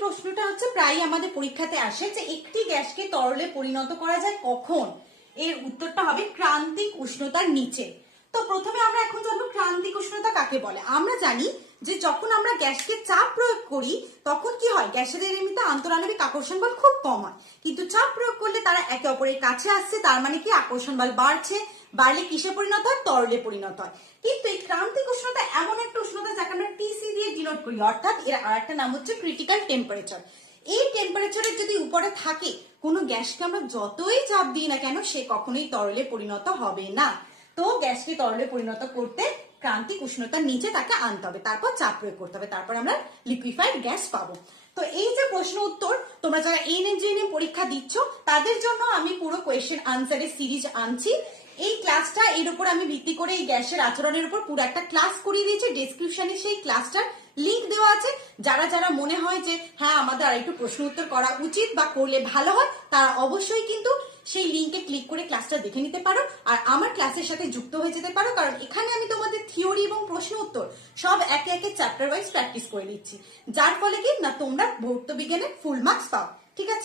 প্রশ্নটা হচ্ছে প্রায় আমাদের পরীক্ষাতে আসে যে একটি গ্যাসকে তরলে পরিণত করা যায় কখন। এর উত্তরটা হবে ক্রান্তিক উষ্ণতার নিচে। তো প্রথমে আমরা এখন জানবো ক্রান্তিক উষ্ণতা কাকে বলে। আমরা জানি যে যখন আমরা গ্যাসকে চাপ প্রয়োগ করি তখন কি হয়, গ্যাসেদের এমনিতে আন্তরাণবিক আকর্ষণ বল খুব কম হয়, কিন্তু চাপ প্রয়োগ করলে তারা একে অপরের কাছে আসছে, তার মানে কি আকর্ষণ বল বাড়ছে, বাড়লে কিসে পরিণত হয়, তরলে পরিণত হয়। কিন্তু এই ক্রান্তিক উষ্ণতা এমন একটা উষ্ণতা যাকে আমরা টিসি দিয়ে ডিনোট করি, অর্থাৎ এর আরেকটা নাম হচ্ছে ক্রিটিক্যাল টেম্পারেচার। এই টেম্পারেচারের যদি উপরে থাকে কোনো গ্যাসকে আমরা যতই চাপ দিই না কেন সে কখনোই তরলে পরিণত হবে না। তো গ্যাসকে তরলে পরিণত করতে ক্রান্তিক উষ্ণতার নিচে তাকে আনতে হবে, তারপর চাপ প্রয়োগ করতে হবে, তারপর আমরা লিকুইফাইড গ্যাস পাবো। তো এই যে প্রশ্ন উত্তর তোমরা যারা এনএম পরীক্ষা দিচ্ছ তাদের জন্য আমি পুরো কোয়েশ্চেন আনসারের সিরিজ আনছি। এই ক্লাসটা এর উপর আমি ভিত্তি করে এই গ্যাসের আচরণের উপর পুরো একটা ক্লাস করিয়ে দিয়েছি, ডেসক্রিপশনে সেই ক্লাসটার লিংক দেওয়া আছে। যারা যারা মনে হয় যে হ্যাঁ আমাদের আর একটু প্রশ্ন উত্তর করা উচিত বা করলে ভালো হয়, তারা অবশ্যই কিন্তু সেই লিংকে ক্লিক করে ক্লাসটা দেখে নিতে পারো আর আমার ক্লাসের সাথে যুক্ত হয়ে যেতে পারো, কারণ এখানে আমি তোমাদের থিওরি এবং প্রশ্ন উত্তর সব একে একে চ্যাপ্টার ওয়াইজ প্র্যাকটিস করে দিচ্ছি, যার ফলে কি না তোমরা ভৌত বিজ্ঞানে ফুল মার্কস পাও। ঠিক আছে।